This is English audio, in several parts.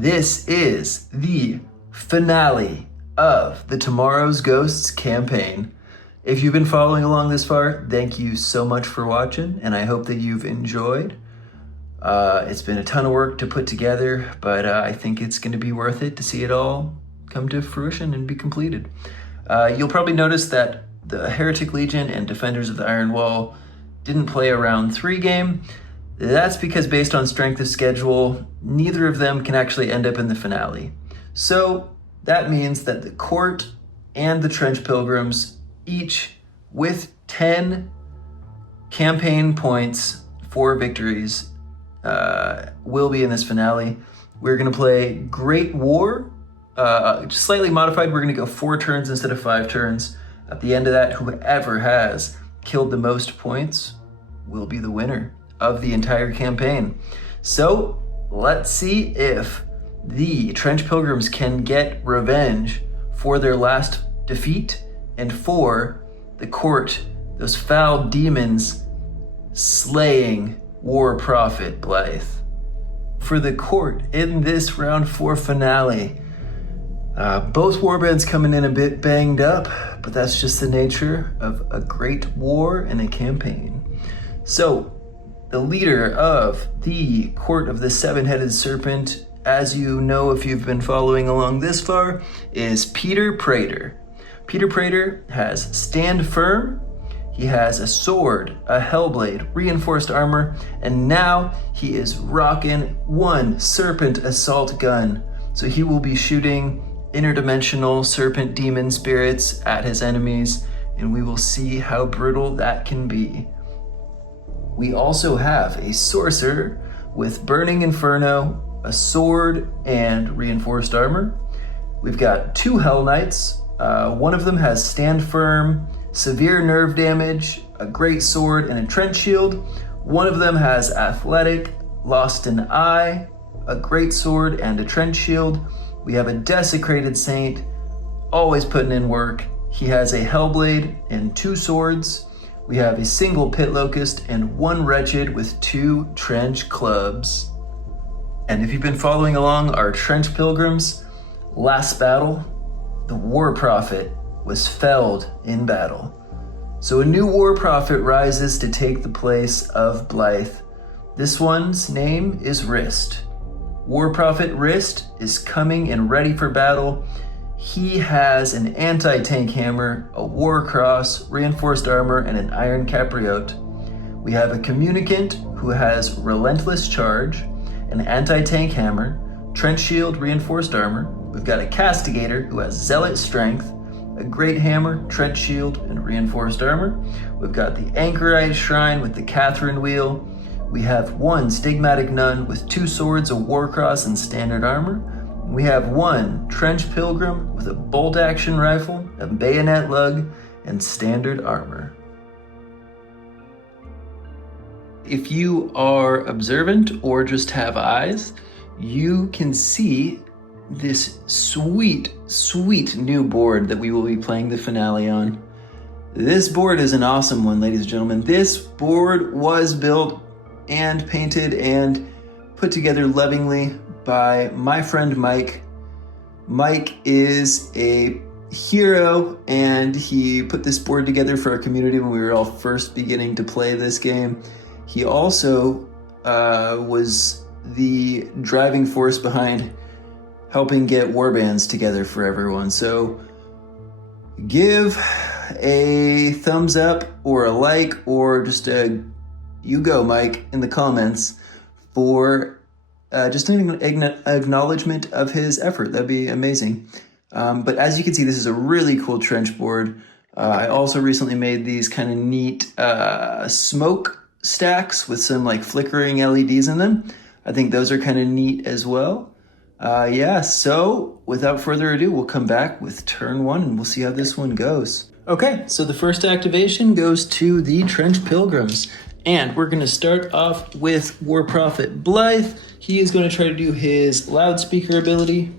This is the finale of the Tomorrow's Ghosts campaign. If you've been following along this far, thank you so much for watching, and I hope that you've enjoyed. It's been a ton of work to put together, but I think it's going to be worth it to see it all come to fruition and be completed. You'll probably notice that the Heretic Legion and Defenders of the Iron Wall didn't play a round 3 game. That's because based on strength of schedule, neither of them can actually end up in the finale. So that means that the Court and the Trench Pilgrims, each with 10 campaign points for victories, will be in this finale. We're going to play Great War, just slightly modified. We're going to go 4 turns instead of 5 turns. At the end of that, whoever has killed the most points will be the winner of the entire campaign. So let's see if the Trench Pilgrims can get revenge for their last defeat and for the Court, those foul demons slaying War Prophet Blythe. For the Court, in this round 4 finale, both warbands coming in a bit banged up, but that's just the nature of a great war and a campaign. So, the leader of the Court of the Seven Headed Serpent, as you know if you've been following along this far, is Peter Prater. Peter Prater has Stand Firm, he has a sword, a hellblade, reinforced armor, and now he is rocking 1 serpent assault gun. So he will be shooting interdimensional serpent demon spirits at his enemies, and we will see how brutal that can be. We also have a sorcerer with Burning Inferno, a sword, and reinforced armor. We've got 2 Hell Knights. One of them has Stand Firm, severe nerve damage, a great sword, and a trench shield. One of them has Athletic, Lost an Eye, a great sword, and a trench shield. We have a Desecrated Saint, always putting in work. He has a Hellblade and 2 swords. We have a single Pit Locust and 1 Wretched with 2 Trench Clubs. And if you've been following along our Trench Pilgrims, last battle, the War Prophet was felled in battle. So a new War Prophet rises to take the place of Blythe. This one's name is Wrist. War Prophet Wrist is coming and ready for battle. He has an anti-tank hammer, a war cross, reinforced armor, and an iron capriote. We have a communicant who has relentless charge, an anti-tank hammer, trench shield, reinforced armor. We've got a castigator who has zealot strength, a great hammer, trench shield, and reinforced armor. We've got the anchorite shrine with the Catherine wheel. We have 1 stigmatic nun with 2 swords, a war cross, and standard armor. We have 1 Trench Pilgrim with a bolt action rifle, a bayonet lug, and standard armor. If you are observant or just have eyes, you can see this sweet, sweet new board that we will be playing the finale on. This board is an awesome one, ladies and gentlemen. This board was built and painted and put together lovingly by my friend Mike. Mike is a hero, and he put this board together for our community when we were all first beginning to play this game. He also was the driving force behind helping get warbands together for everyone. So give a thumbs up or a like or just a you go, Mike, in the comments for just an acknowledgement of his effort. That'd be amazing. But as you can see, this is a really cool trench board. I also recently made these kind of neat smoke stacks with some like flickering LEDs in them. I think those are kind of neat as well. Yeah, so without further ado, we'll come back with turn 1 and we'll see how this one goes. Okay, so the first activation goes to the Trench Pilgrims. And we're going to start off with War Prophet Blythe. He is going to try to do his loudspeaker ability.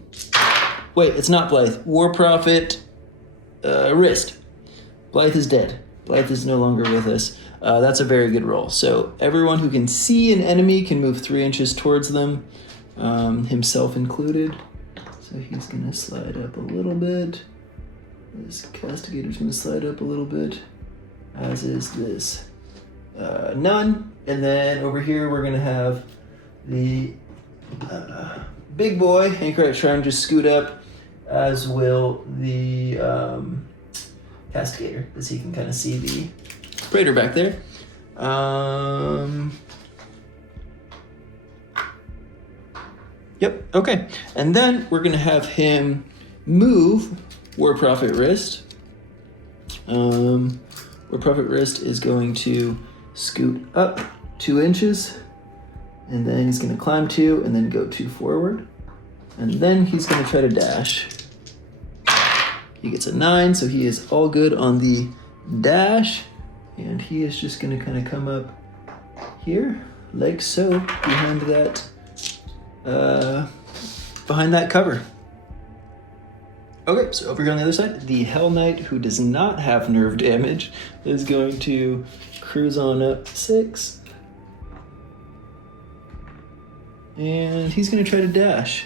Wait, it's not Blythe. War Prophet Wrist. Blythe is dead. Blythe is no longer with us. That's a very good roll. So everyone who can see an enemy can move 3 inches towards them. himself included. So he's gonna slide up a little bit. This castigator's gonna slide up a little bit, as is this nun. And then over here we're gonna have the big boy Anchorite Shrine just scoot up, as will the castigator, as he can kind of see the Praetor back there. Yep, okay. And then we're gonna have him move War Prophet Wrist. War Prophet Wrist is going to scoot up 2 inches, and then he's gonna climb 2 and then go 2 forward. And then he's gonna try to dash. He gets a 9, so he is all good on the dash. And he is just gonna kind of come up here, like so, behind that cover. Okay, so over here on the other side, the Hell Knight, who does not have nerve damage, is going to cruise on up 6. And he's gonna try to dash.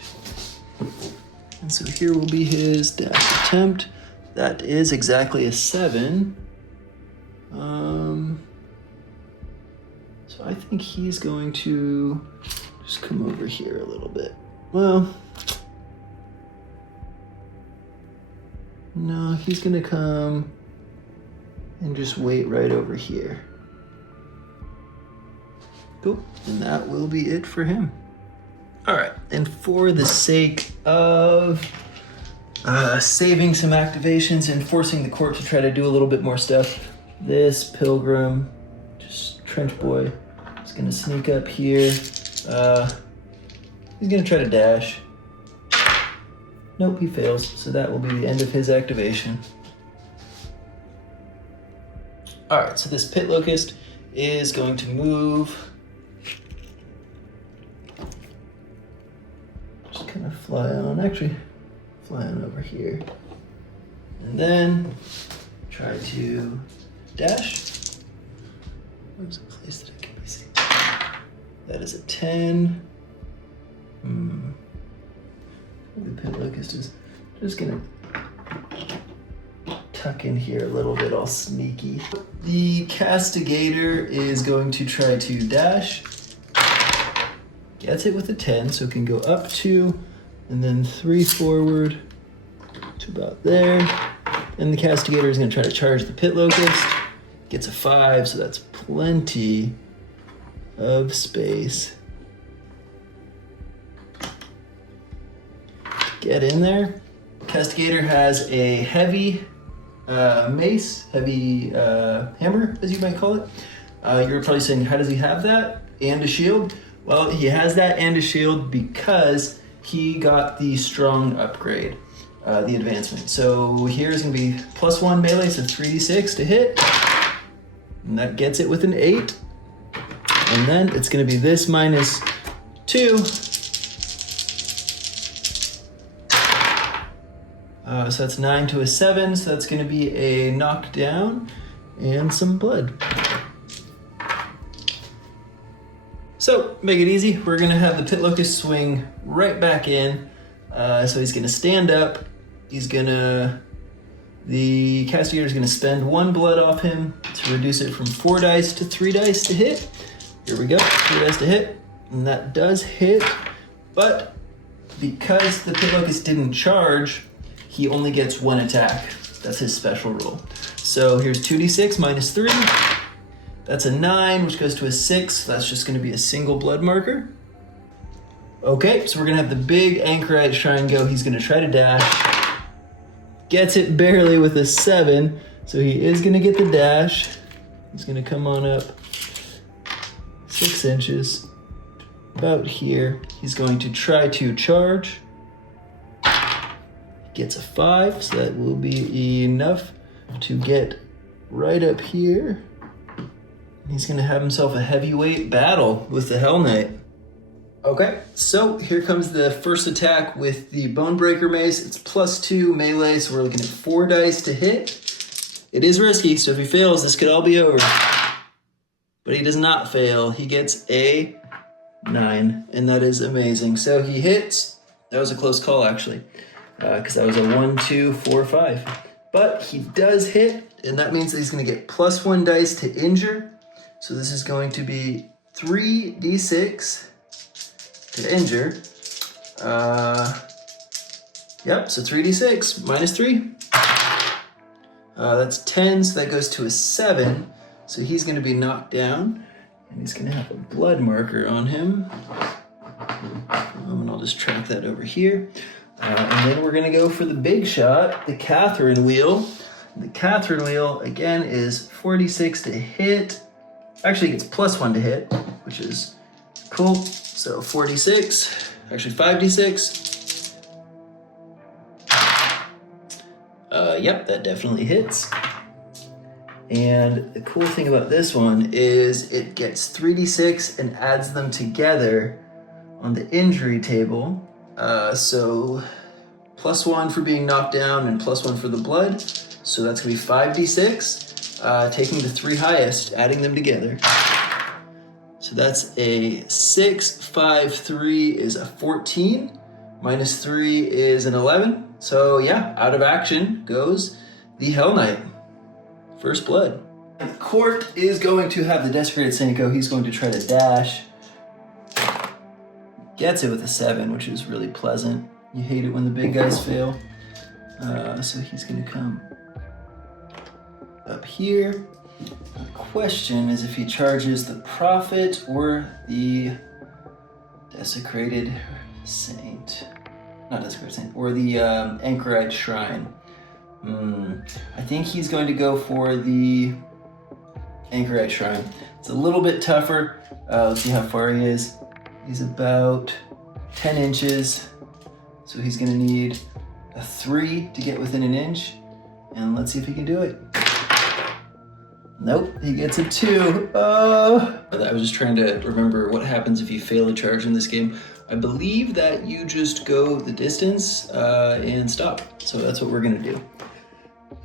And so here will be his dash attempt. That is exactly a 7. So I think he's going to just come over here a little bit. Well, no, he's gonna come and just wait right over here. Cool, and that will be it for him. All right, and for the sake of saving some activations and forcing the court to try to do a little bit more stuff, this pilgrim, just trench boy, is gonna sneak up here. He's gonna try to dash. Nope, he fails, so that will be the end of his activation. All right, so this pit locust is going to move. Just kind of fly on over here. And then try to dash. Where's the place that I can be seen? That is a 10. The pit locust is just gonna tuck in here a little bit, all sneaky. The castigator is going to try to dash. Gets it with a 10, so it can go up 2 and then 3 forward to about there. And the castigator is gonna try to charge the pit locust. Gets a 5, so that's plenty of space. Get in there. Castigator has a heavy mace, heavy hammer, as you might call it. You're probably saying, how does he have that? And a shield? Well, he has that and a shield because he got the strong upgrade, the advancement. So here's gonna be +1 melee, so 3d6 to hit. And that gets it with an 8. And then it's gonna be this -2. So that's 9 to a 7, so that's gonna be a knockdown and some blood. So, make it easy, we're gonna have the pit locust swing right back in. So he's gonna stand up, the castigator is gonna spend 1 blood off him to reduce it from 4 dice to 3 dice to hit. Here we go, 3 dice to hit, and that does hit, but because the pit locust didn't charge, he only gets 1 attack. That's his special rule. So here's 2d6 -3. That's a 9, which goes to a 6. That's just gonna be a single blood marker. Okay, so we're gonna have the big Anchorite Shrine go. He's gonna try to dash. Gets it barely with a 7, so he is gonna get the dash. He's gonna come on up 6 inches, about here. He's going to try to charge. Gets a 5, so that will be enough to get right up here. He's gonna have himself a heavyweight battle with the Hell Knight. Okay, so here comes the first attack with the Bonebreaker Mace. It's +2 melee, so we're looking at 4 dice to hit. It is risky, so if he fails, this could all be over. But he does not fail. He gets a 9, and that is amazing. So he hits. That was a close call, actually, because that was a 1, 2, 4, 5. But he does hit, and that means that he's going to get +1 dice to injure. So this is going to be 3d6 to injure. Yep, so 3d6 -3. That's 10, so that goes to a 7. So he's going to be knocked down, and he's going to have a blood marker on him. And I'll just track that over here. And then we're going to go for the big shot, the Catherine wheel. The Catherine wheel, again, is 4d6 to hit. Actually, it gets +1 to hit, which is cool. So 4d6, actually 5d6. Yep, that definitely hits. And the cool thing about this one is it gets 3d6 and adds them together on the injury table. So +1 for being knocked down and +1 for the blood. So that's gonna be 5d6, taking the 3 highest, adding them together. So that's a 6, 5, 3 is a 14, -3 is an 11. So yeah, out of action goes the Hell Knight. First blood. And the court is going to have the Desecrated Saint go. He's going to try to dash. Gets it with a 7, which is really pleasant. You hate it when the big guys fail. So he's going to come up here. The question is if he charges the Prophet or the Desecrated Saint. Not Desecrated Saint, or the Anchorite Shrine. I think he's going to go for the Anchorite Shrine. It's a little bit tougher. Let's see how far he is. He's about 10 inches. So he's gonna need a 3 to get within an inch. And let's see if he can do it. Nope, he gets a 2. I was just trying to remember what happens if you fail a charge in this game. I believe that you just go the distance and stop. So that's what we're gonna do.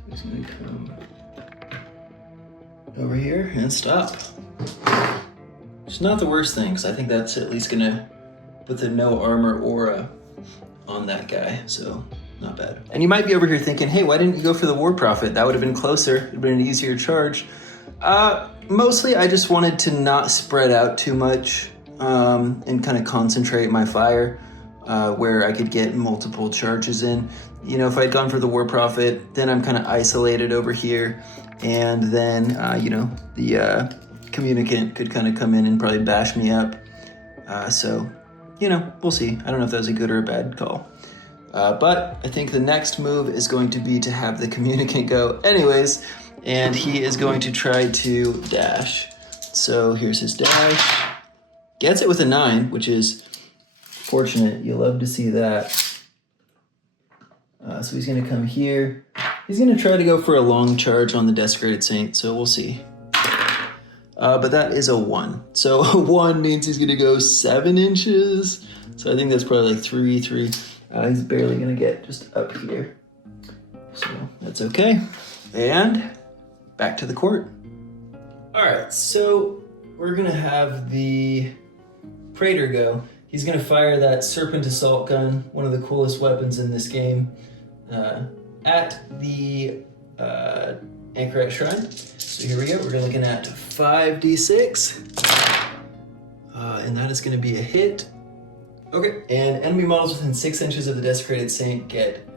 He's gonna come over here and stop. It's not the worst thing, because I think that's at least gonna put the no armor aura on that guy, so not bad. And you might be over here thinking, hey, why didn't you go for the War Prophet? That would have been closer, it would have been an easier charge. Mostly I just wanted to not spread out too much and kind of concentrate my fire where I could get multiple charges in. You know, if I'd gone for the War Prophet, then I'm kind of isolated over here, and then, you know, the communicant could kind of come in and probably bash me up. So, you know, we'll see. I don't know if that was a good or a bad call. But I think the next move is going to be to have the communicant go anyways, and he is going to try to dash. So here's his dash. Gets it with a 9, which is fortunate. You love to see that. So he's gonna come here. He's gonna try to go for a long charge on the Desecrated Saint, so we'll see. But that is a 1. So a 1 means he's gonna go 7 inches. So I think that's probably like 3. He's barely gonna get just up here. So that's okay. And back to the court. All right, so we're gonna have the Praetor go. He's gonna fire that Serpent Assault Gun, one of the coolest weapons in this game, at the Anchorite Shrine. So here we go, we're looking at 5d6, and that is gonna be a hit. Okay, and enemy models within 6 inches of the Desecrated Saint get,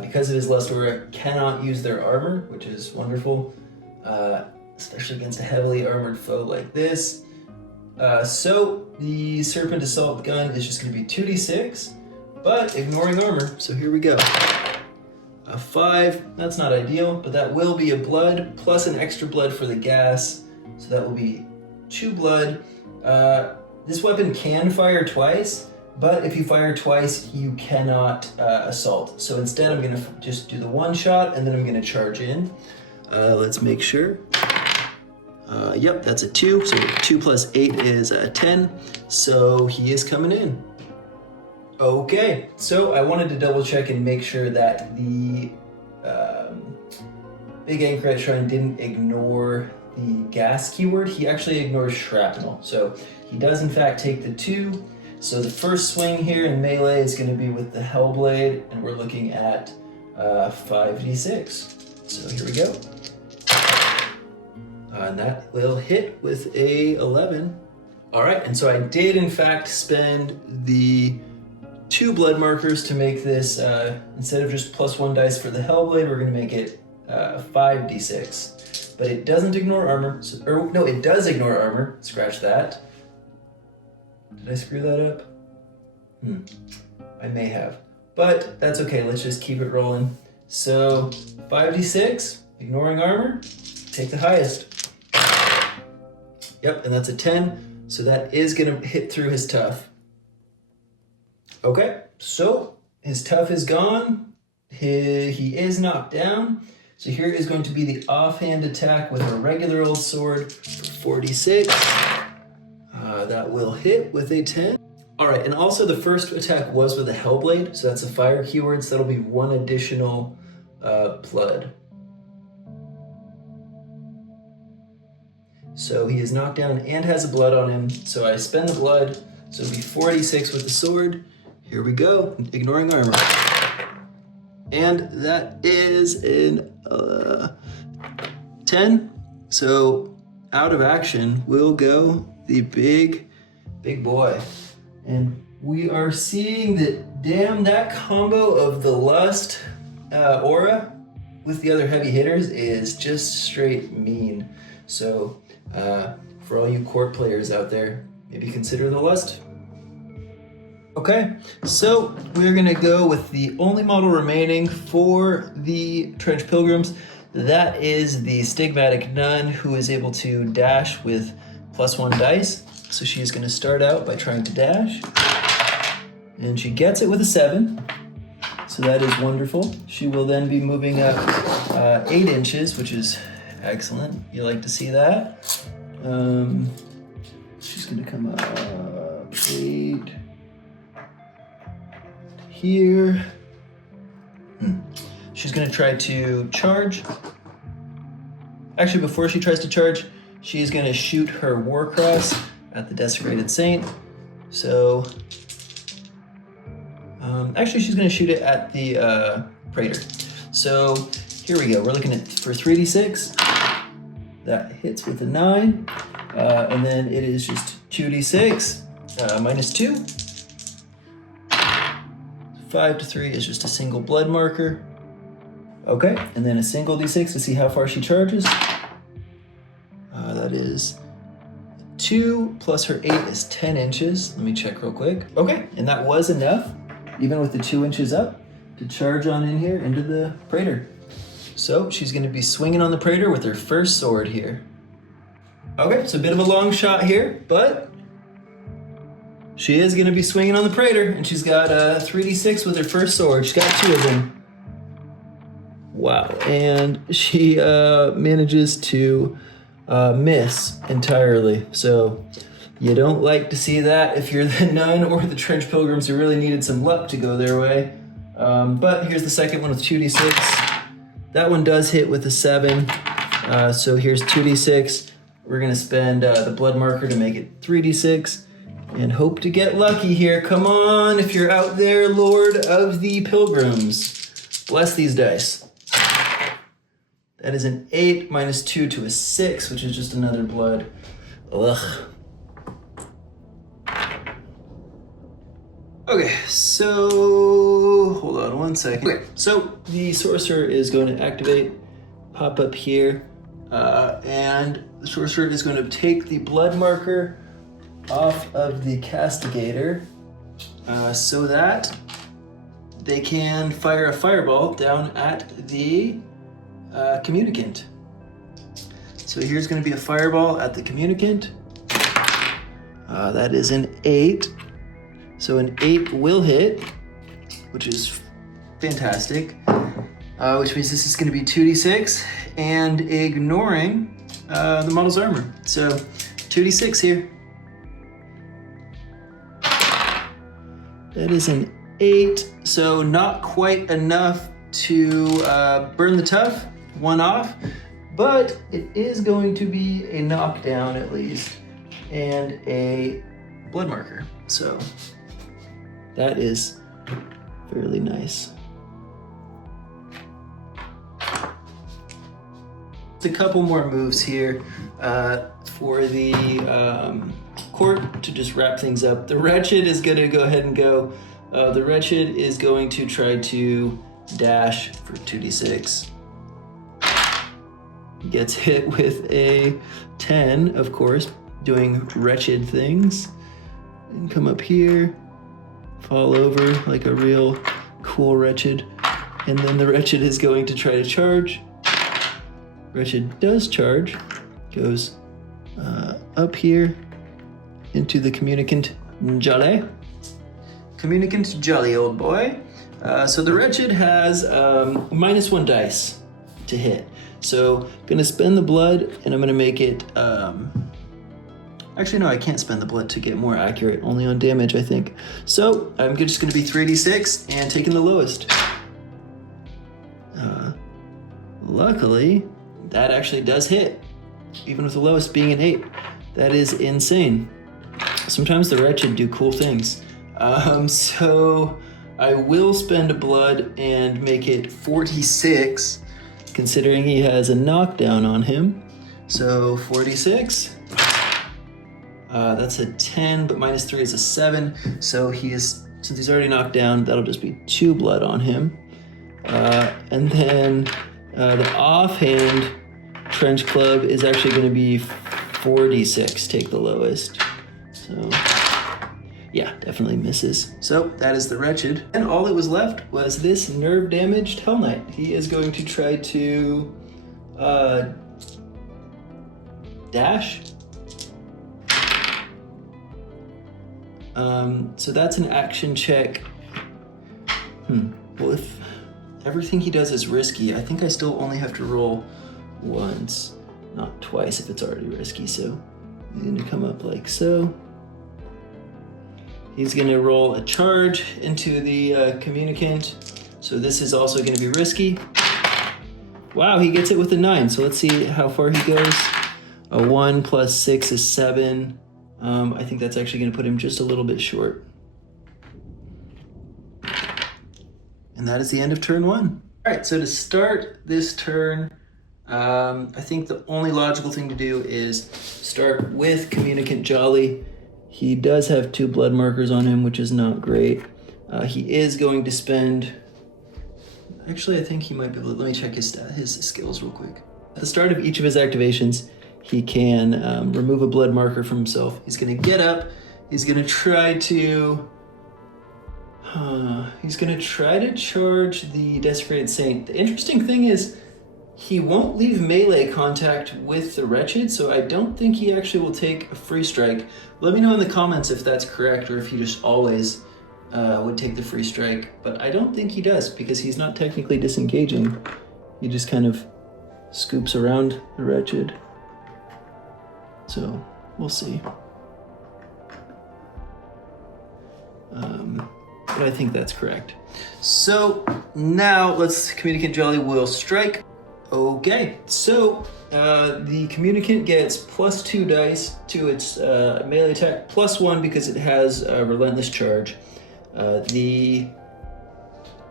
because of his Lust Aura, cannot use their armor, which is wonderful, especially against a heavily armored foe like this. So the Serpent Assault Gun is just gonna be 2d6, but ignoring armor, so here we go. A 5, that's not ideal, but that will be a blood, plus an extra blood for the gas, so that will be 2 blood. This weapon can fire twice, but if you fire twice, you cannot assault. So instead, I'm gonna just do the 1 shot, and then I'm gonna charge in. Let's make sure. Yep, that's a 2, so 2 plus 8 is a 10, so he is coming in. Okay, so I wanted to double check and make sure that the big Anchorite Shrine didn't ignore the gas keyword, he actually ignores shrapnel. So he does in fact take the 2. So the first swing here in melee is going to be with the Hellblade, and we're looking at 5d6. So here we go. And that will hit with a 11. All right, and so I did in fact spend the 2 blood markers to make this, instead of just +1 dice for the Hellblade, we're going to make it 5d6. But it doesn't ignore armor, no, it does ignore armor. Scratch that. Did I screw that up? I may have, but that's okay. Let's just keep it rolling. So 5d6, ignoring armor, take the highest. Yep, and that's a 10. So that is gonna hit through his tough. Okay, so his tough is gone. He is knocked down. So here is going to be the offhand attack with a regular old sword for 4d6. That will hit with a 10. All right, and also the first attack was with a Hellblade, so that's a fire keyword, so that'll be 1 additional blood. So he is knocked down and has a blood on him, so I spend the blood, so it'll be 4d6 with the sword. Here we go, ignoring armor. And that is an 10. So out of action will go the big boy. And we are seeing that, damn, that combo of the Lust aura with the other heavy hitters is just straight mean. So for all you court players out there, maybe consider the Lust. Okay, so we're gonna go with the only model remaining for the Trench Pilgrims. That is the Stigmatic Nun, who is able to dash with +1 dice. So she is going to start out by trying to dash. And she gets it with a 7. So that is wonderful. She will then be moving up 8 inches, which is excellent. You like to see that. She's going to come up 8 here. She's going to try to charge. Actually, before she tries to charge, she's going to shoot her war cross at the Desecrated Saint. So, actually, she's going to shoot it at the Praetor. So here we go. We're looking at for 3d6. That hits with a 9, and then it is just 2d6 -2. 5 to 3 is just a single blood marker. Okay, and then a single d6 to see how far she charges. That is 2 plus her 8 is 10 inches. Let me check real quick. Okay, and that was enough, even with the 2 inches up, to charge on in here into the Praetor. So she's going to be swinging on the Praetor with her first sword here. Okay, it's a bit of a long shot here, but she is going to be swinging on the Praetor, and she's got 3d6 with her first sword. She's got 2 of them. Wow, and she manages to miss entirely. So you don't like to see that if you're the Nun or the Trench Pilgrims who really needed some luck to go their way. But here's the second one with 2d6. That one does hit with a 7. So here's 2d6. We're gonna spend the blood marker to make it 3d6 and hope to get lucky here. Come on, if you're out there, Lord of the Pilgrims. Bless these dice. That is an 8 -2 to a 6, which is just another blood. Ugh. Okay, so hold on one second. Okay, so the sorcerer is going to activate, pop up here, and the sorcerer is going to take the blood marker off of the castigator so that they can fire a fireball down at the communicant. So here's going to be a fireball at the communicant. That is an 8. So an 8 will hit, which is fantastic. Which means this is going to be 2d6 and ignoring the model's armor. So 2d6 here. That is an 8, so not quite enough to burn the tough, 1 off, but it is going to be a knockdown at least, and a blood marker. So that is fairly nice. A couple more moves here for the court to just wrap things up. The Wretched is going to go ahead and go. The Wretched is going to try to dash for 2d6. Gets hit with a 10, of course, doing wretched things. And come up here, fall over like a real cool Wretched. And then the Wretched is going to try to charge. Wretched does charge, goes up here into the Communicant Jolly. Communicant Jolly, old boy. So the Wretched has -1 dice to hit. So I'm gonna spend the blood and I'm gonna make it, actually no, I can't spend the blood to get more accurate, only on damage I think. So I'm just gonna be 3d6 and taking the lowest. Luckily, that actually does hit, even with the lowest being an 8. That is insane. Sometimes the Wretched do cool things. So I will spend a blood and make it 46, considering he has a knockdown on him. So 46, that's a 10, but -3 is a 7. So he is, since he's already knocked down, that'll just be 2 blood on him. And then the offhand Trench Club is actually going to be 46, take the lowest. So yeah, definitely misses. So that is the Wretched. And all that was left was this nerve damaged Hell Knight. He is going to try to dash. So that's an action check. Well, if everything he does is risky, I think I still only have to roll once, not twice if it's already risky. So he's going to come up like so. He's going to roll a charge into the Communicant. So this is also going to be risky. Wow, he gets it with a 9. So let's see how far he goes. A 1 plus 6 is 7. I think that's actually going to put him just a little bit short. And that is the end of turn 1. All right, so to start this turn, I think the only logical thing to do is start with Communicant Jolly. He does have 2 blood markers on him, which is not great. He is going to spend... Actually, I think he might be able to... Let me check his skills real quick. At the start of each of his activations, he can remove a blood marker from himself. He's going to get up. He's going to try to... he's going to try to charge the Desecrated Saint. The interesting thing is, he won't leave melee contact with the Wretched, so I don't think he actually will take a free strike. Let me know in the comments if that's correct, or if he just always would take the free strike. But I don't think he does, because he's not technically disengaging. He just kind of scoops around the Wretched. So, we'll see. But I think that's correct. So, now Communicant Jolly will strike. Okay, so the Communicant gets +2 dice to its melee attack, +1 because it has a relentless charge. The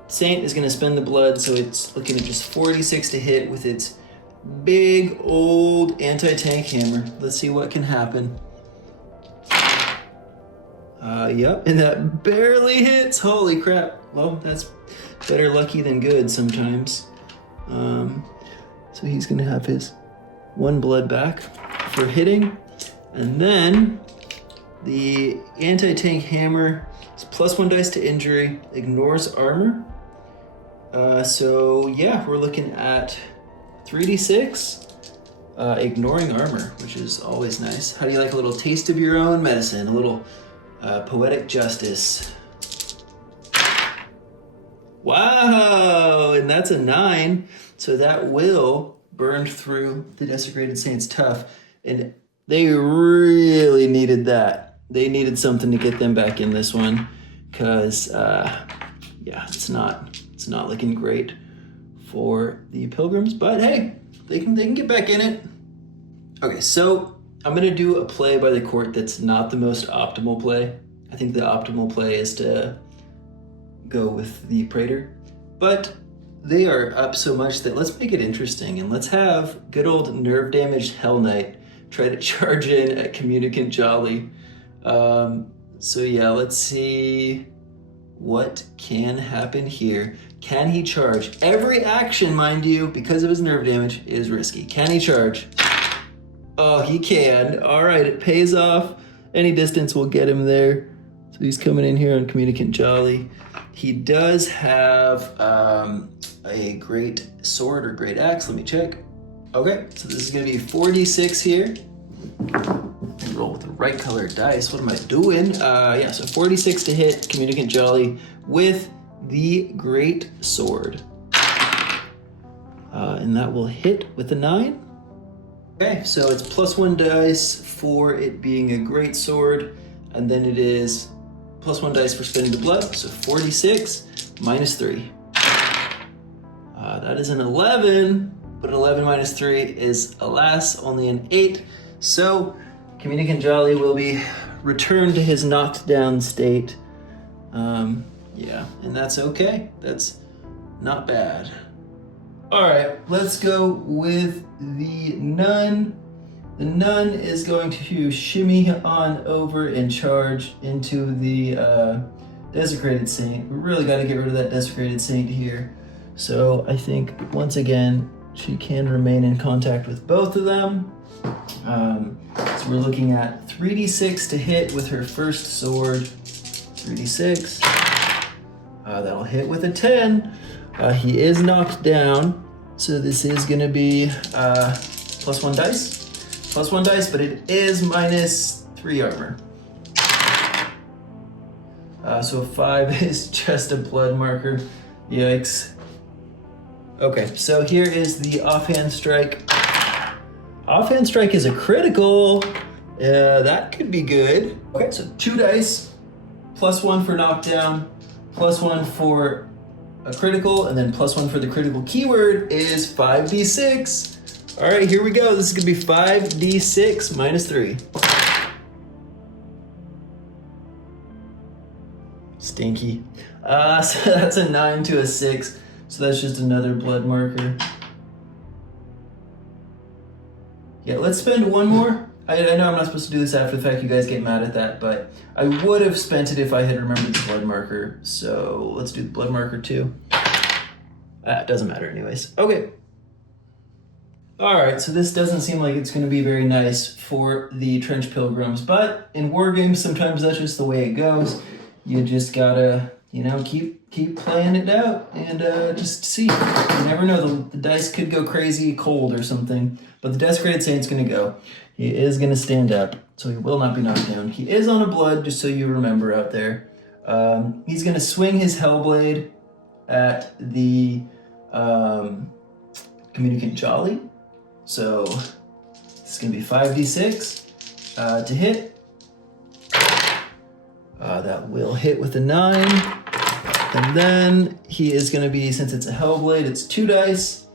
Saint is going to spend the blood, so it's looking at just 46 to hit with its big old anti-tank hammer. Let's see what can happen. Yep, and that barely hits. Holy crap. Well, that's better lucky than good sometimes. So he's going to have his 1 blood back for hitting. And then the anti-tank hammer is +1 dice to injury, ignores armor. So yeah, we're looking at 3d6, ignoring armor, which is always nice. How do you like a little taste of your own medicine? A little poetic justice. Wow, and that's a 9. So that will burn through the Desecrated Saint's tough. And they really needed that. They needed something to get them back in this one. Because, yeah, it's not looking great for the Pilgrims, but hey, they can get back in it. Okay, so I'm gonna do a play by the court that's not the most optimal play. I think the optimal play is to go with the Praetor, but they are up so much that let's make it interesting and let's have good old nerve damaged Hell Knight try to charge in at Communicant Jolly. So yeah, let's see what can happen here. Can he charge? Every action, mind you, because of his nerve damage, is risky. Can he charge? Oh, he can. All right, it pays off. Any distance will get him there. So he's coming in here on Communicant Jolly. He does have a great sword or great axe. Let me check. Okay, so this is gonna be 4d6 here. Roll with the right colored dice. What am I doing? Yeah, so 4d6 to hit Communicant Jolly with the great sword. And that will hit with a 9. Okay, so it's +1 dice for it being a great sword, and then it is +1 dice for spending the blood, so 4d6 minus 3. That is an 11, but an 11 minus 3 is, alas, only an 8. So Communicant Jolly will be returned to his knocked down state. Yeah, and that's okay. That's not bad. All right, let's go with the Nun. The Nun is going to shimmy on over and charge into the Desecrated Saint. We really got to get rid of that Desecrated Saint here. So I think, once again, she can remain in contact with both of them. So we're looking at 3d6 to hit with her first sword. 3d6. That'll hit with a 10. He is knocked down, so this is going to be +1 dice. +1 dice, but it is minus 3 armor. So 5 is just a blood marker. Yikes. Okay, so here is the offhand strike. Offhand strike is a critical. That could be good. Okay, so 2 dice, +1 for knockdown, +1 for a critical, and then +1 for the critical. Keyword is 5d6. All right, here we go. This is gonna be 5d6 minus 3. Stinky. So that's a 9 to a 6. So that's just another blood marker. Yeah, let's spend one more. I know I'm not supposed to do this after the fact. You guys get mad at that, but I would have spent it if I had remembered the blood marker. So let's do the blood marker too. It doesn't matter anyways. Okay. All right, so this doesn't seem like it's going to be very nice for the Trench Pilgrims, but in war games, sometimes that's just the way it goes. You just gotta, keep playing it out and just see. You never know, the dice could go crazy cold or something, but the Desecrated Saint's gonna go. He is gonna stand up, so he will not be knocked down. He is on a blood, just so you remember out there. He's gonna swing his Hellblade at the Communicant Jolly. So this is gonna be 5d6 to hit. That will hit with a 9. And then he is going to be, since it's a Hellblade, it's 2 dice,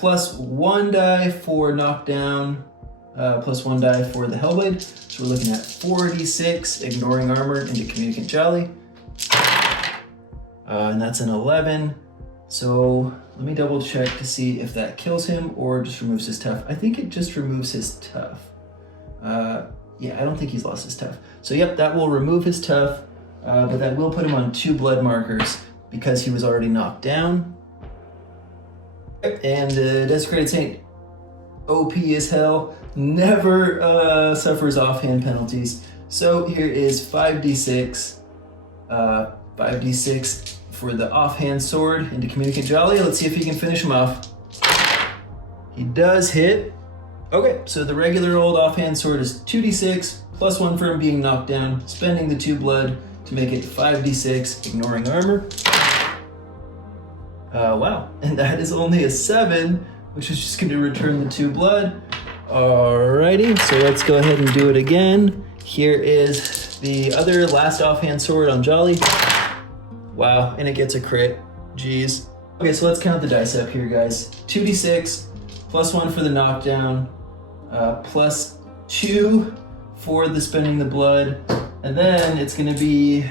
+1 die for knockdown, +1 die for the Hellblade. So we're looking at 4d6, ignoring armor, into Communicant Jolly. And that's an 11. So let me double check to see if that kills him or just removes his tough. I think it just removes his tough. Yeah, I don't think he's lost his tough. So yep, that will remove his tough, but that will put him on 2 blood markers because he was already knocked down. And Desecrated Saint, OP as hell, never suffers offhand penalties. So here is 5d6, 5d6 for the offhand sword into Communicant Jolly. Let's see if he can finish him off. He does hit. Okay, so the regular old offhand sword is 2d6, +1 for him being knocked down, spending the 2 blood to make it 5d6, ignoring armor. Wow, and that is only a 7, which is just going to return the 2 blood. Alrighty, so let's go ahead and do it again. Here is the other last offhand sword on Jolly. Wow, and it gets a crit. Jeez. Okay, so let's count the dice up here, guys. 2d6, +1 for the knockdown, +2 for the spending the blood, and then it's gonna be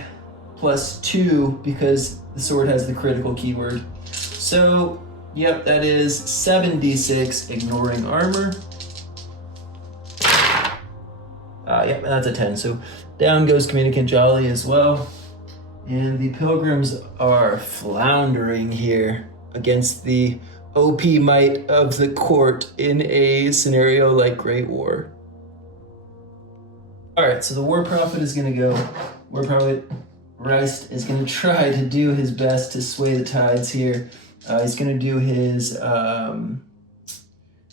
+2 because the sword has the critical keyword. So, yep, that is 7d6, ignoring armor. Yep, that's a 10. So down goes Communicant Jolly as well. And the Pilgrims are floundering here against the OP might of the court in a scenario like Great War. All right, so the War Prophet is gonna go. War Prophet Reist is gonna try to do his best to sway the tides here. He's gonna do his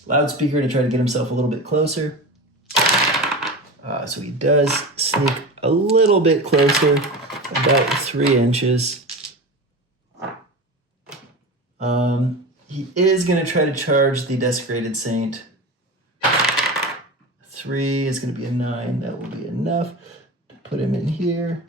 loudspeaker to try to get himself a little bit closer. So he does sneak a little bit closer, about 3 inches. He is going to try to charge the Desecrated Saint. 3 is going to be a 9. That will be enough to put him in here.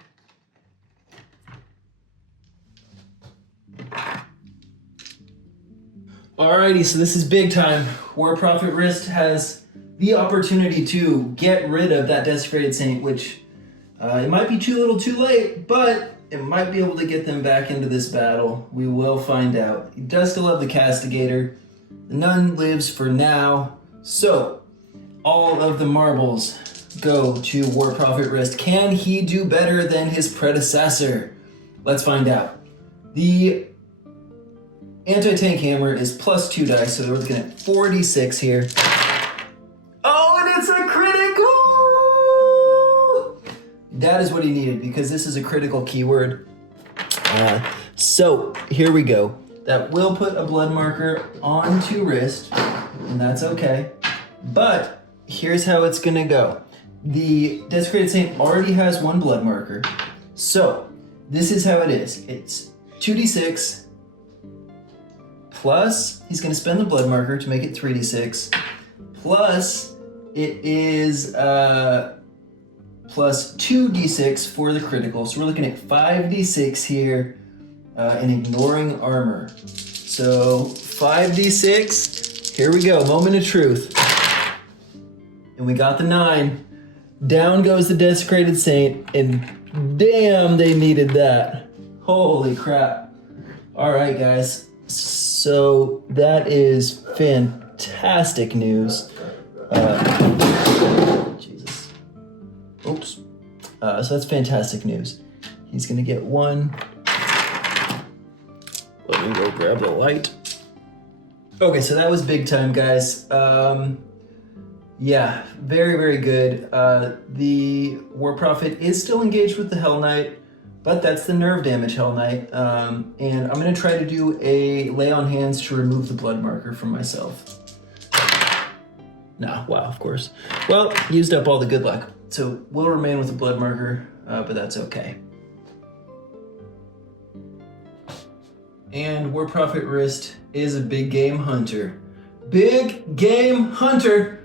Alrighty, so this is big time. War Prophet Reist has the opportunity to get rid of that Desecrated Saint, which it might be too little too late, but it might be able to get them back into this battle. We will find out. He does still have the Castigator. The Nun lives for now. So, all of the marbles go to War Prophet Reist. Can he do better than his predecessor? Let's find out. The anti-tank hammer is +2 dice, so we're looking at 4d6 here. Oh, and it's a critical! That is what he needed, because this is a critical keyword. So, here we go. That will put a blood marker onto Reist, and that's okay. But, here's how it's gonna go. The Desecrated Saint already has 1 blood marker. So, this is how it is. It's 2d6, plus, he's gonna spend the blood marker to make it 3d6, plus, it is plus 2d6 for the critical. So we're looking at 5d6 here, and ignoring armor. So 5d6, here we go, moment of truth. And we got the 9. Down goes the Desecrated Saint, and damn, they needed that. Holy crap. All right, guys. So that is fantastic news. Jesus. Oops. So that's fantastic news. He's gonna get 1. Let me go grab the light. Okay, so that was big time, guys. Yeah, very, very good. The War Prophet is still engaged with the Hell Knight, but that's the nerve damage Hell Knight. And I'm gonna try to do a lay on hands to remove the blood marker from myself. No, wow, of course. Well, used up all the good luck. So we'll remain with the blood marker, but that's okay. And War Prophet Reist is a big game hunter. Big game hunter!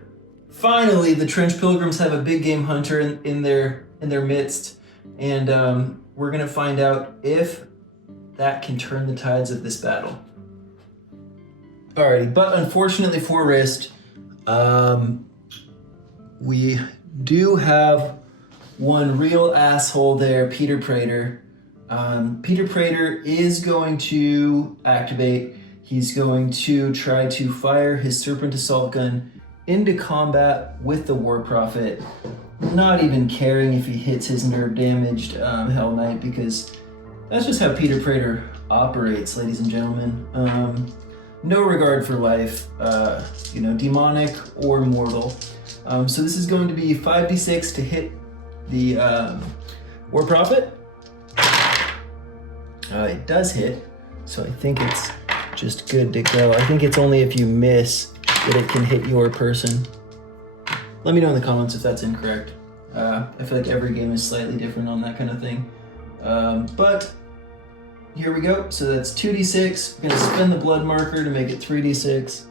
Finally, the Trench Pilgrims have a big game hunter in their midst. And we're gonna find out if that can turn the tides of this battle. Alrighty, but unfortunately for Reist, we do have one real asshole there, Peter Prater. Peter Prater is going to activate. He's going to try to fire his Serpent Assault Gun into combat with the War Prophet, not even caring if he hits his nerve-damaged Hell Knight, because that's just how Peter Prater operates, ladies and gentlemen. No regard for life, demonic or mortal. So this is going to be 5d6 to hit the War Prophet. It does hit, so I think it's just good to go. I think it's only if you miss that it can hit your person. Let me know in the comments if that's incorrect. I feel like every game is slightly different on that kind of thing. But here we go. So that's 2d6. We're gonna spend the blood marker to make it 3d6.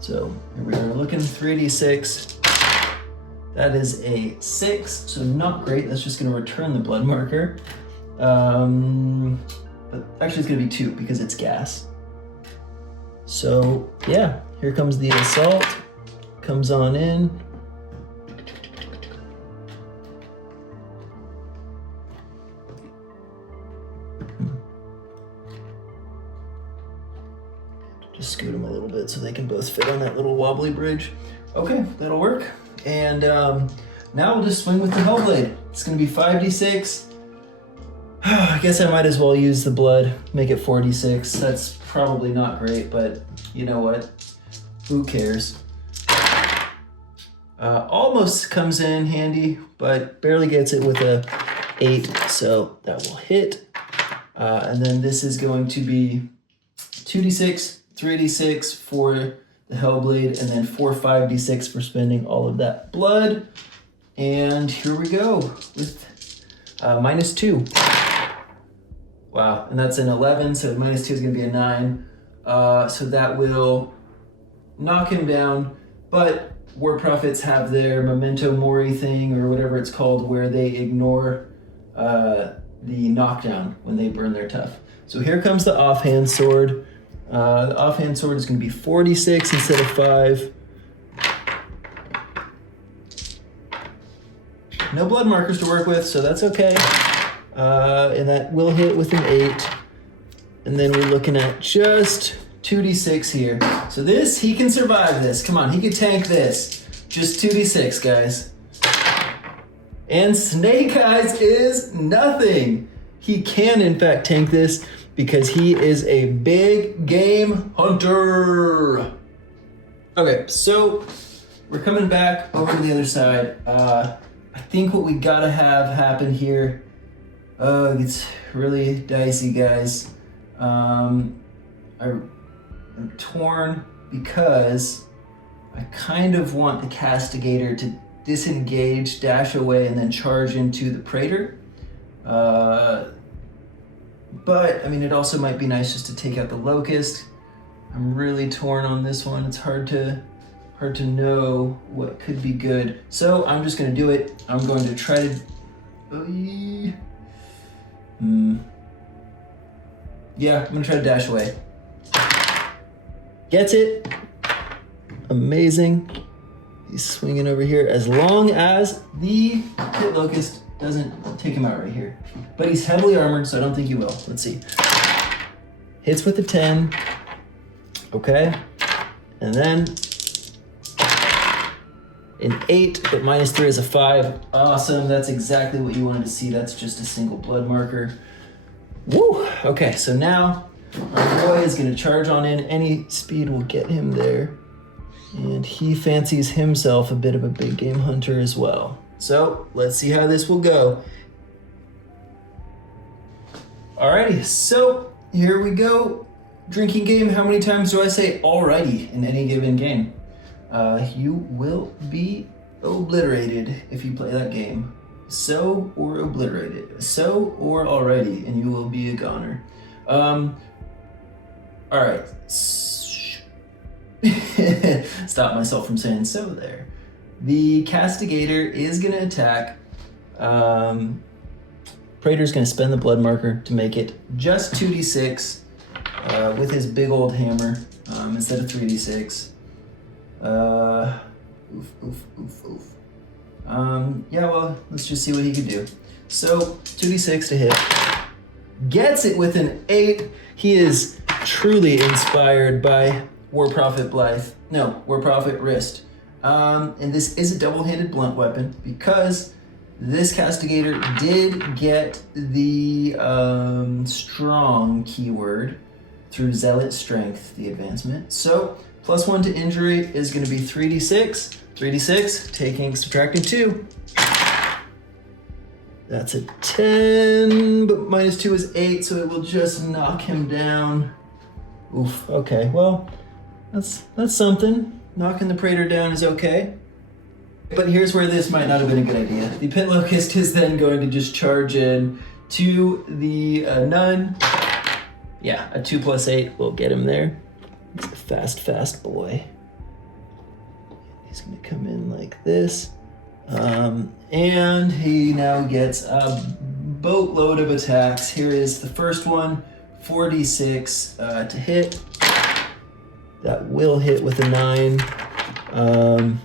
So here we are looking 3d6. That is a 6, so not great. That's just gonna return the blood marker. But actually it's gonna be 2 because it's gas. So yeah, here comes the assault. Comes on in. Just scoot them a little bit so they can both fit on that little wobbly bridge. Okay, that'll work. And now we'll just swing with the Hellblade. It's gonna be 5d6. I guess I might as well use the blood, make it 4d6. That's probably not great, but you know what? Who cares? Almost comes in handy, but barely gets it with a 8, so that will hit. And then this is going to be 2d6, 3d6 for the Hellblade, and then 4 5d6 for spending all of that blood. And here we go with -2. Wow, and that's an 11, so -2 is gonna be a 9. So that will knock him down, but War Prophets have their Memento Mori thing, or whatever it's called, where they ignore the knockdown when they burn their tough. So here comes the offhand sword. The offhand sword is gonna be 4d6 instead of 5. No blood markers to work with, so that's okay. And that will hit with an 8. And then we're looking at just 2d6 here. So this, he can survive this. Come on, he can tank this. Just 2d6, guys. And Snake Eyes is nothing. He can, in fact, tank this because he is a big game hunter. Okay, so we're coming back over to the other side. I think what we gotta have happen here, it's really dicey, guys. I'm torn because I kind of want the Castigator to disengage, dash away, and then charge into the Praetor. But, I mean, it also might be nice just to take out the Locust. I'm really torn on this one. It's hard to know what could be good. So I'm just gonna do it. I'm going to try to, yeah, I'm gonna try to dash away. Gets it. Amazing. He's swinging over here as long as the Pit Locust doesn't take him out right here. But he's heavily armored, so I don't think he will. Let's see. Hits with the 10. Okay. And then an 8, but -3 is a 5. Awesome, that's exactly what you wanted to see. That's just a single blood marker. Woo! Okay, so now our boy is gonna charge on in. Any speed will get him there. And he fancies himself a bit of a big game hunter as well. So let's see how this will go. Alrighty, so here we go. Drinking game, how many times do I say alrighty in any given game? You will be obliterated if you play that game. So or obliterated. So or alrighty, and you will be a goner. Alright. Stop myself from saying so there. The Castigator is going to attack. Praetor's going to spend the blood marker to make it just 2d6 with his big old hammer instead of 3d6. Yeah, well, let's just see what he can do. So 2d6 to hit. Gets it with an 8. He is truly inspired by War Prophet Wrist. And this is a double-handed blunt weapon because this Castigator did get the strong keyword through Zealot Strength, the advancement. So +1 to injury is going to be 3d6. 3d6, subtracting 2. That's a 10, but -2 is 8, so it will just knock him down. Oof, okay, well, that's something. Knocking the Praetor down is okay. But here's where this might not have been a good idea. The Pit Locust is then going to just charge in to the Nun. Yeah, a 2 + 8 will get him there. He's a fast boy. He's gonna come in like this. And he now gets a boatload of attacks. Here is the first one, 4d6 to hit. That will hit with a 9.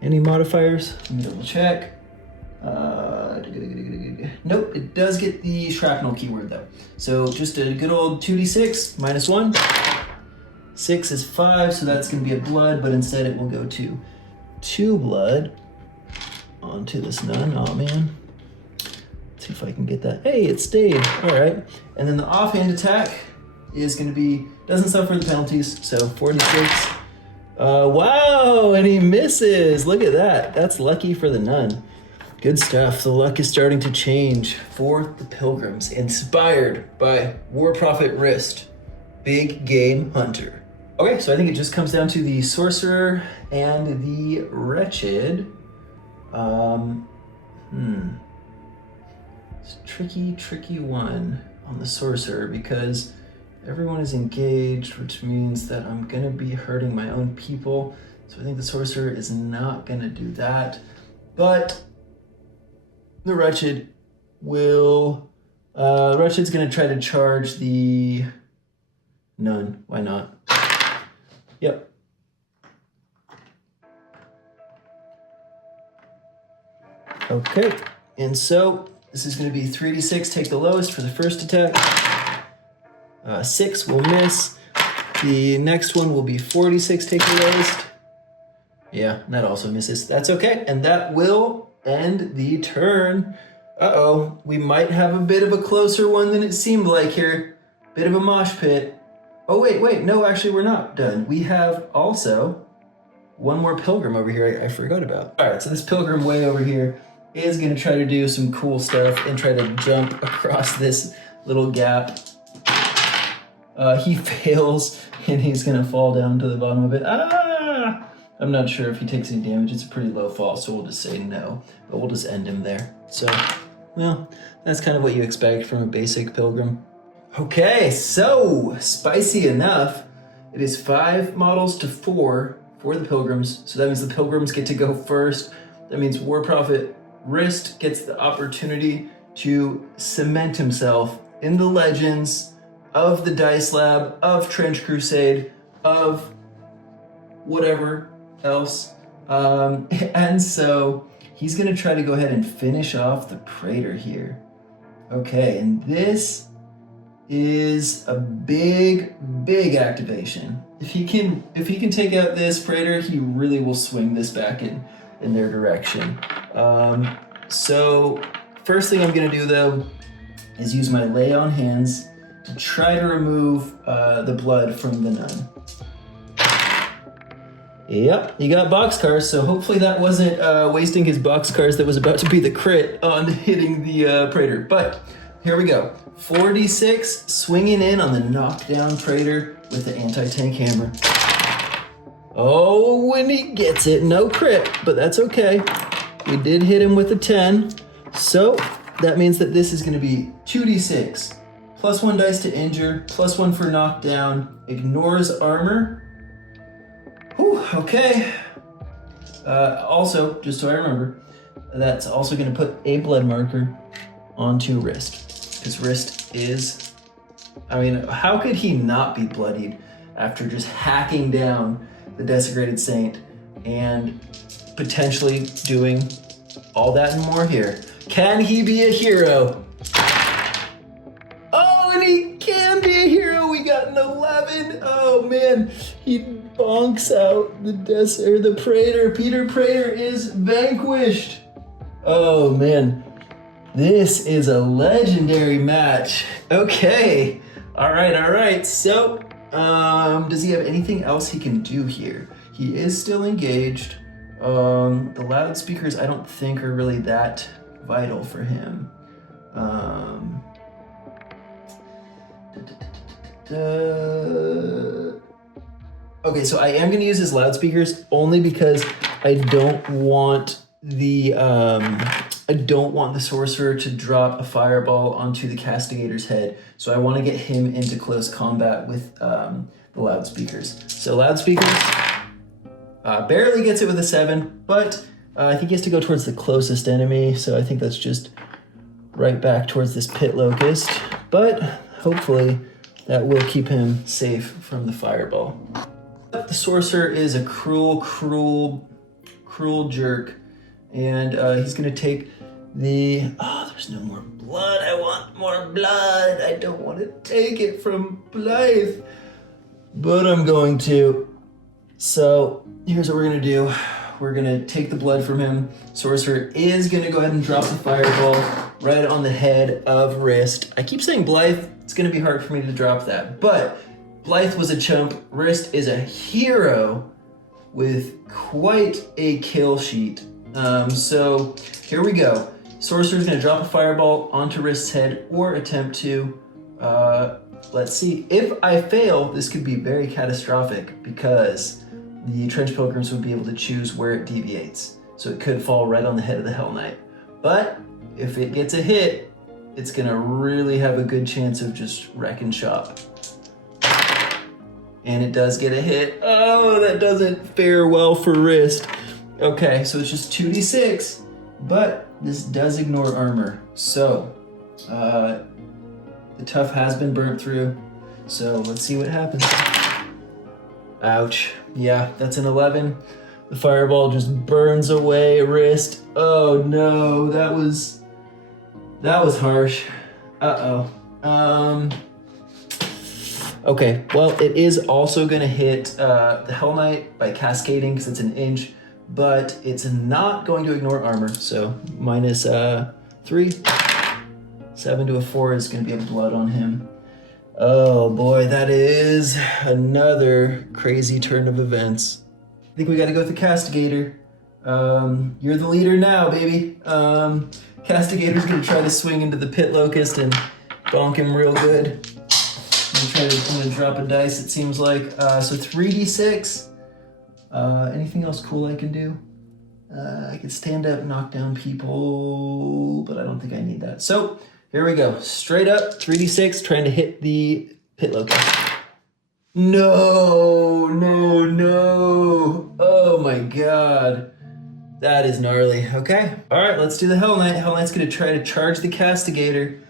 Any modifiers? Let me double check. Nope, it does get the shrapnel keyword though. So just a good old 2d6 minus 1. 6 is 5, so that's going to be a blood, but instead it will go to 2 blood onto this nun. Oh man. Let's see if I can get that. Hey, it stayed. All right. And then the offhand attack is going to be, doesn't suffer the penalties, so 46. Wow, and he misses. Look at that. That's lucky for the nun. Good stuff. The luck is starting to change for the Pilgrims, inspired by War Prophet Wrist, Big Game Hunter. Okay, so I think it just comes down to the Sorcerer and the Wretched. It's a tricky one on the Sorcerer because everyone is engaged, which means that I'm gonna be hurting my own people. So I think the Sorcerer is not gonna do that. But the Wretched will, Wretched's gonna try to charge the Nun. Why not? Yep. Okay, and so this is gonna be 3d6, take the lowest for the first attack. 6 will miss. The next one will be 46, take the lowest. Yeah, that also misses. That's okay, and that will end the turn. Uh-oh, we might have a bit of a closer one than it seemed like here. Bit of a mosh pit. Oh, wait, no, actually we're not done. We have also one more Pilgrim over here I forgot about. All right, so this Pilgrim way over here is gonna try to do some cool stuff and try to jump across this little gap. He fails and he's gonna fall down to the bottom of it. Ah! I'm not sure if he takes any damage. It's a pretty low fall, so we'll just say no, but we'll just end him there. So, well, that's kind of what you expect from a basic Pilgrim. Okay, so spicy enough. It is 5 models to 4 for the Pilgrims. So that means the Pilgrims get to go first. That means War Prophet Wrist gets the opportunity to cement himself in the legends of the Dice Lab, of Trench Crusade, of whatever else. And so he's gonna try to go ahead and finish off the Praetor here. Okay, and this is a big activation. If he can take out this Praetor, he really will swing this back in their direction. So first thing I'm gonna do though is use my Lay on Hands to try to remove the blood from the nun. Yep, he got boxcars, so hopefully that wasn't wasting his boxcars that was about to be the crit on hitting the Praetor. But here we go. 46 swinging in on the knockdown Praetor with the anti-tank hammer. Oh, when he gets it, no crit, but that's okay. We did hit him with a 10, so that means that this is gonna be 2d6, plus 1 dice to injure, plus 1 for knockdown, ignores armor. Whew, okay. Also, just so I remember, that's also gonna put a blood marker onto Wrist, because Wrist is, I mean, how could he not be bloodied after just hacking down the Desecrated Saint and potentially doing all that and more here? Can he be a hero? Oh, and he can be a hero. We got an 11. Oh man, he bonks out the Praetor. Peter Praetor is vanquished. Oh man, this is a legendary match. Okay, all right. So, does he have anything else he can do here? He is still engaged. The loudspeakers I don't think are really that vital for him. Okay, so I am gonna use his loudspeakers only because I don't want the sorcerer to drop a fireball onto the castigator's head. So I want to get him into close combat with the loudspeakers. So loudspeakers barely gets it with a 7, but I think he has to go towards the closest enemy. So I think that's just right back towards this pit locust. But hopefully that will keep him safe from the fireball. The sorcerer is a cruel jerk, and he's gonna take the, oh, there's no more blood. I want more blood. I don't want to take it from Blythe, but I'm going to. So here's what we're gonna do. We're gonna take the blood from him. Sorcerer is gonna go ahead and drop the fireball right on the head of Wrist. I keep saying Blythe. It's gonna be hard for me to drop that, but Blythe was a chump. Wrist is a hero with quite a kill sheet. So here we go. Sorcerer's gonna drop a fireball onto Wrist's head or attempt to. Let's see. If I fail, this could be very catastrophic because the Trench Pilgrims would be able to choose where it deviates. So it could fall right on the head of the Hell Knight. But if it gets a hit, it's gonna really have a good chance of just wrecking shop. And it does get a hit. Oh, that doesn't fare well for Wrist. Okay, so it's just 2d6, but this does ignore armor. So, the tough has been burnt through. So let's see what happens. Ouch. Yeah, that's an 11. The fireball just burns away Wrist. Oh no, that was harsh. Uh-oh. Okay, well, it is also gonna hit the Hell Knight by cascading because it's an inch, but it's not going to ignore armor, so minus 3. 7 to a 4 is gonna be a blood on him. Oh boy, that is another crazy turn of events. I think we gotta go with the Castigator. You're the leader now, baby. Castigator's gonna try to swing into the Pit Locust and bonk him real good. I'm gonna drop a dice, it seems like. So 3d6. Anything else cool I can do? I can stand up, knock down people, but I don't think I need that. So here we go. Straight up, 3d6, trying to hit the Pit Locust. No. Oh my god. That is gnarly. Okay. All right, let's do the Hell Knight. Hell Knight's gonna try to charge the Castigator.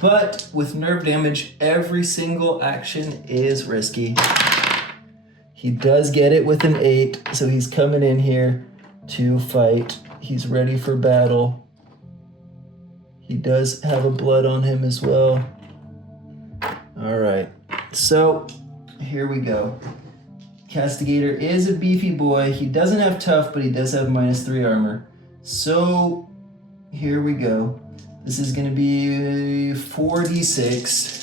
But with nerve damage, every single action is risky. He does get it with an 8, so he's coming in here to fight. He's ready for battle. He does have a blood on him as well. All right, so here we go. Castigator is a beefy boy. He doesn't have tough, but he does have minus 3 armor. So here we go. This is gonna be 4d6.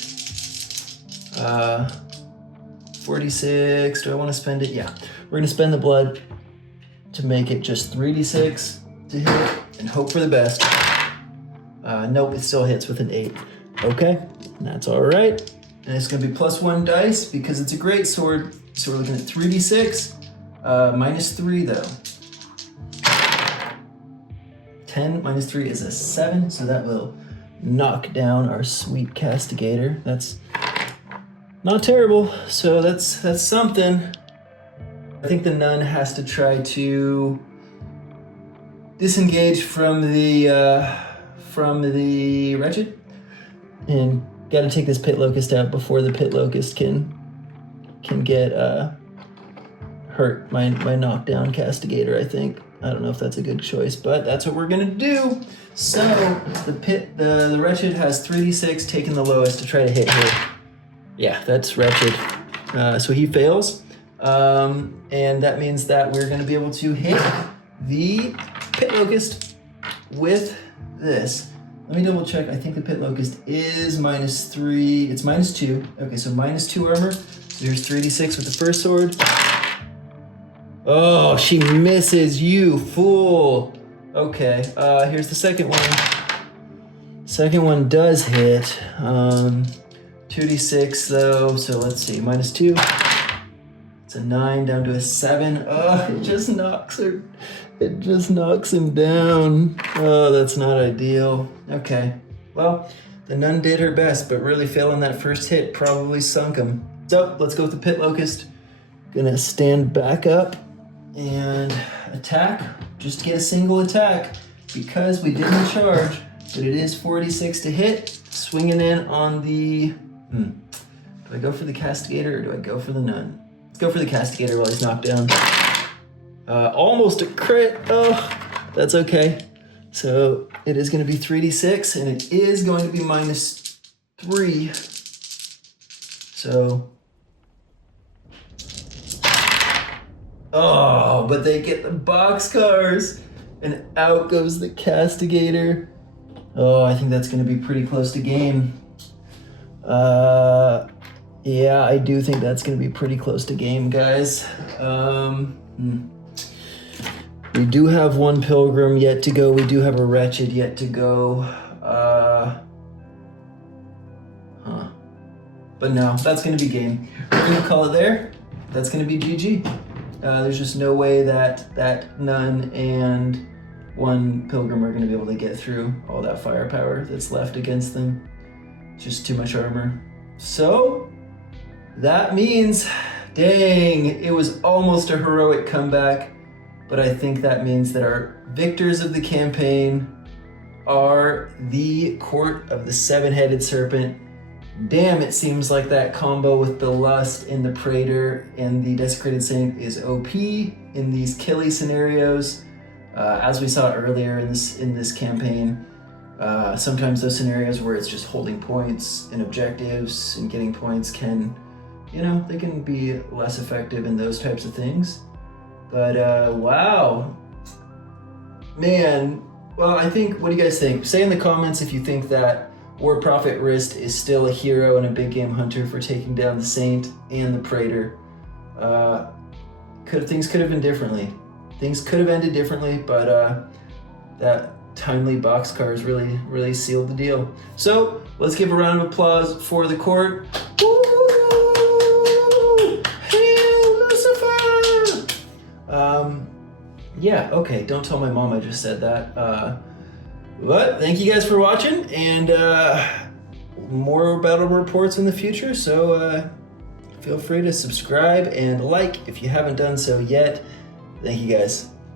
4d6, do I wanna spend it? Yeah, we're gonna spend the blood to make it just 3d6 to hit and hope for the best. Nope, it still hits with an 8. Okay, that's all right. And it's gonna be +1 dice because it's a great sword. So we're looking at 3d6, minus 3 though. 10 minus 3 is a 7, so that will knock down our sweet Castigator. That's not terrible, so that's something. I think the nun has to try to disengage from the Wretched, and got to take this Pit Locust out before the Pit Locust can get hurt my knockdown Castigator, I think. I don't know if that's a good choice, but that's what we're gonna do. So the Wretched has 3d6, taking the lowest to try to hit here. Yeah, that's Wretched. So he fails, and that means that we're gonna be able to hit the Pit Locust with this. Let me double check. I think the Pit Locust is minus 3. It's minus 2. Okay, so minus 2 armor. So here's 3d6 with the first sword. Oh, she misses, you fool. Okay, here's the second one. Second one does hit. 2d6 though, so let's see, minus 2. It's a 9 down to a 7. Oh, it just knocks her. It just knocks him down. Oh, that's not ideal. Okay, well, the nun did her best, but really failing that first hit probably sunk him. So let's go with the Pit Locust. Gonna stand back up and attack, just to get a single attack because we didn't charge, but it is 46 to hit. Swinging in on the, do I go for the Castigator or do I go for the nun? Let's go for the Castigator while he's knocked down. Almost a crit. Oh, that's okay. So it is going to be 3d6, and it is going to be -3. So, oh, but they get the boxcars, and out goes the Castigator. Oh, I think that's going to be pretty close to game. Yeah, I do think that's going to be pretty close to game, guys. We do have one Pilgrim yet to go. We do have a Wretched yet to go. But no, that's going to be game. We're going to call it there. That's going to be GG. There's just no way that Nun and one Pilgrim are going to be able to get through all that firepower that's left against them. It's just too much armor. So that means, dang, it was almost a heroic comeback, but I think that means that our victors of the campaign are the Court of the Seven Headed Serpent. Damn, it seems like that combo with the Lust and the Praetor and the Desecrated Saint is OP in these killy scenarios. As we saw earlier in this campaign, sometimes those scenarios where it's just holding points and objectives and getting points can, they can be less effective in those types of things. But wow, man. Well, I think, what do you guys think? Say in the comments if you think that War Prophet Wrist is still a hero and a big game hunter for taking down the Saint and the Praetor. Things could have been differently. Things could have ended differently, but that timely boxcars really sealed the deal. So let's give a round of applause for the court. Woo! Hail Lucifer! Yeah, okay, don't tell my mom I just said that. But thank you guys for watching, and more battle reports in the future, so feel free to subscribe and like if you haven't done so yet. Thank you guys.